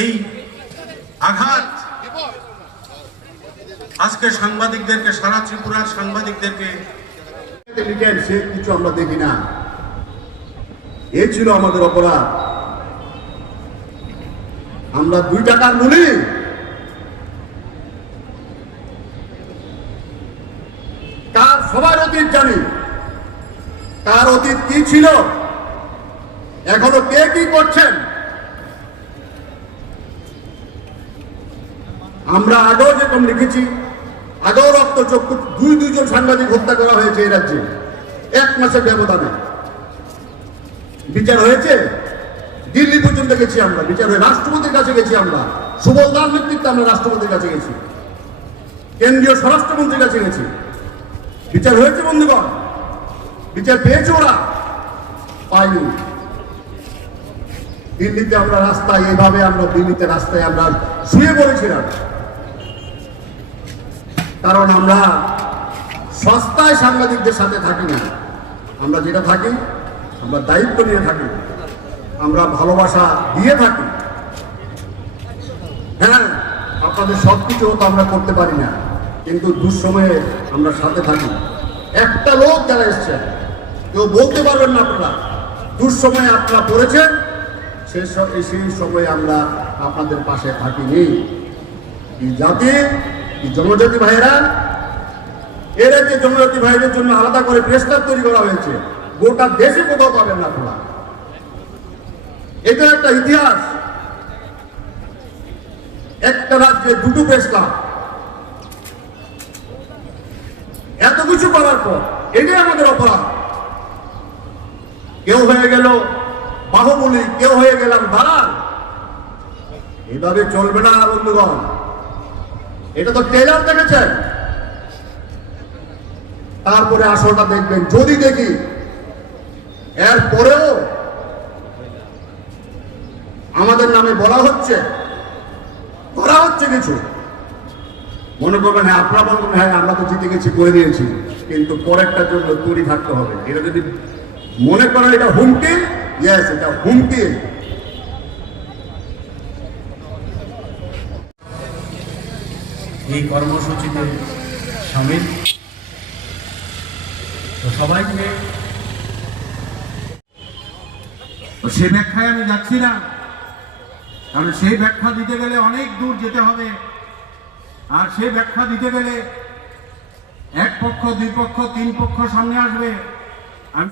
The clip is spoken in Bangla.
এই আঘাত আজকে সাংবাদিকদেরকে, সারা ত্রিপুরার সাংবাদিকদেরকে লিখেন সে কিছু আমরা দেখি না। এ ছিল আমাদের অপরাধ। আমরা 2 টাকার মূল্যে কার সবার অতীত জানি, কার অতীত কি ছিল, এখনো কে কি করছেন। আমরা আগেও যেরকম লিখেছি, আগেও রক্তচক্ষু 2জন সাংবাদিক হত্যা করা হয়েছে এই রাজ্যে 1 মাসের ব্যবধানে। বিচার হয়েছে, দিল্লি পর্যন্ত গেছি আমরা, বিচার হয়ে রাষ্ট্রপতির কাছে গেছি আমরা, সুবল দার নেতৃত্বে আমরা রাষ্ট্রপতির কাছে গেছি, কেন্দ্রীয় স্বরাষ্ট্রমন্ত্রীর কাছে গেছি। বিচার হয়েছে বন্ধুগণ, বিচার পেয়েছে ওরা, পাইনি। দিল্লিতে আমরা রাস্তায় এইভাবে আমরা দিল্লিতে রাস্তায় আমরা শুয়ে পড়েছিলাম, কারণ আমরা সস্তায় সাংবাদিকদের সাথে থাকি না। আমরা যেটা থাকি, আমরা দায়িত্ব নিয়ে থাকি, আমরা ভালোবাসা দিয়ে থাকি। হ্যাঁ, আপনাদের সবকিছু তো আমরা করতে পারি না, কিন্তু দুঃসময়ে আমরা সাথে থাকি। একটা লোক যারা এসছেন, কেউ বলতে পারবেন না আপনারা দুঃসময়ে আপনারা পড়েছেন, সেই সময় আমরা আপনাদের পাশে থাকিনি। এই জাতি, এই জনজাতি ভাইয়েরা, এরা যে জনজাতি ভাইদের জন্য আলাদা করে প্রেস ক্লাব তৈরি করা হয়েছে, গোটা দেশে কোথাও পাবেন না আপনারা। এটা একটা ইতিহাস। একটা রাজ্যে 2টো প্রেস ক্লাব, এত কিছু করার পর এটাই আমাদের অপরাধ। কেউ হয়ে গেল বাহুবলী, কেউ হয়ে গেলাম দালাল। এভাবে চলবে না বন্ধুগণ। এটা তো ট্রেলার দেখেছেন, তারপরে আসলটা দেখবেন। যদি দেখি এর পরেও আমাদের নামে বলা হচ্ছে, করা হচ্ছে কিছু, মনে করবেন হ্যাঁ, আপনারা বলবেন হ্যাঁ আমরা তো জিতে গেছি, করে দিয়েছি, কিন্তু পরেরটার জন্য তৈরি থাকতে হবে। এটা যদি মনে করেন এটা হুমকি, ইয়েস, এটা হুমকি। এই কর্মসূচিতে সামিল সবাইকে সে ব্যাখ্যায় আমি যাচ্ছি না, কারণ সেই ব্যাখ্যা দিতে গেলে অনেক দূর যেতে হবে। আর সেই ব্যাখ্যা দিতে গেলে 1 পক্ষ, 2 পক্ষ, 3 পক্ষ সামনে আসবে।